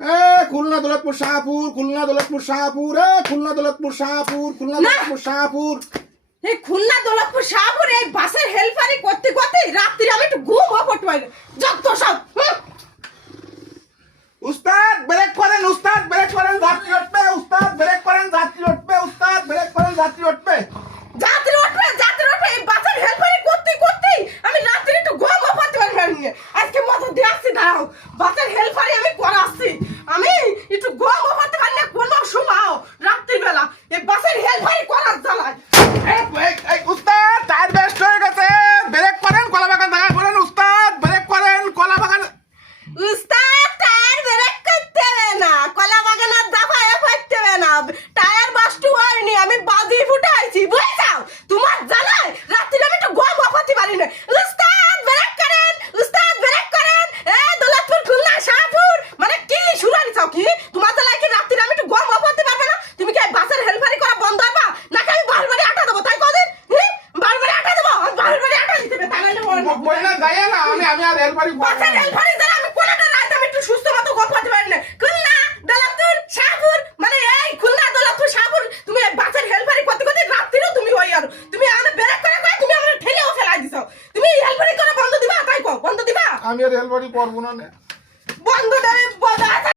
খুলনা দৌলতপুর শাহপুর, খুলনা দৌলতপুর শাহপুর, খুলনা দৌলতপুর শাহপুর, খুলনা দৌলতপুর শাহপুর। এই খুলনা দৌলতপুর শাহপুর এই বাসের হেল্পারি করতে করতে রাত্রি আমি একটু ঘুমও পড়তে পারি না। যত সব উস্তাদ ব্রেক করেন, উস্তাদ ব্রেক করেন, যাত্রী উঠবে, উস্তাদ ব্রেক করেন, যাত্রী উঠবে, উস্তাদ ব্রেক করেন, যাত্রী উঠবে। যাত্রী উঠবে এই বাসের হেল্পারি করতে করতে আমি রাত্রি একটু ঘুমও পড়তে পারি না। আজকে মতো দেখছি দাঁড়াও, বাসের হেল্পারি আমি করাচ্ছি, আমি একটু ঘুমও পড়তে পারি না কোনো সময় রাত্রিবেলা এই বাসের হেল্পারি করার জ্বালায়। উস্তাদ টায়ার বেস্ট হয়ে গেছে, ব্রেক করেন, কলা বাগান দেখা করেন, উস্তাদ ব্রেক করেন, কলা বাগান। উস্তাদ টায়ার ব্রেক করতে হবে না, কলা বাগানের দাফায় পড়তে হবে না, টায়ার বাস্টু হয়নি, আমি বাজি ফুটাইছি বুঝছাও। তোমার জানাই রাত্রি আমি একটু ঘুম করতে পারি না। উস্তাদ ব্রেক করেন, উস্তাদ ব্রেক করেন। দৌলতপুর খুলনা শাহপুর মানে কি শুনানি চাও কি? তোমার জানাই কি রাত্রি আমি একটু ঘুম করতে পারবে না? তুমি কি বাসের হেলফারি করা বন্ধ করবা নাকি আমি বারবারই আটা দেবো? তাই কদিন বারবারই আটা দেবো, বারবারই আটা দিতে হবে, তাই নাহলে বইলা যাইয়া না, আমি আর হেলপারি বাসের হেলফারি দ্বারা আমি কোনটা রাত আমি একটু সুস্থ মতো ঘুম করতে পারি না। খুলনা দৌলতপুর শাহপুর মানে এই খুলনা দৌলতপুর শাহপুর তুমি এই বাসের হেলফারি করতে করতে রাত্রিও তুমি হই আর তুমি আমাদের ব্রেক করে করে তুমি আমাদের ঠেলেও ফেলাই দিছো। তুমি এই হেলফারি করে বন্ধ দিবা? তাই কো বন্ধ দিবা? আমি আর হেলপারি করবো না। বন্ধ দেবে বন্ধ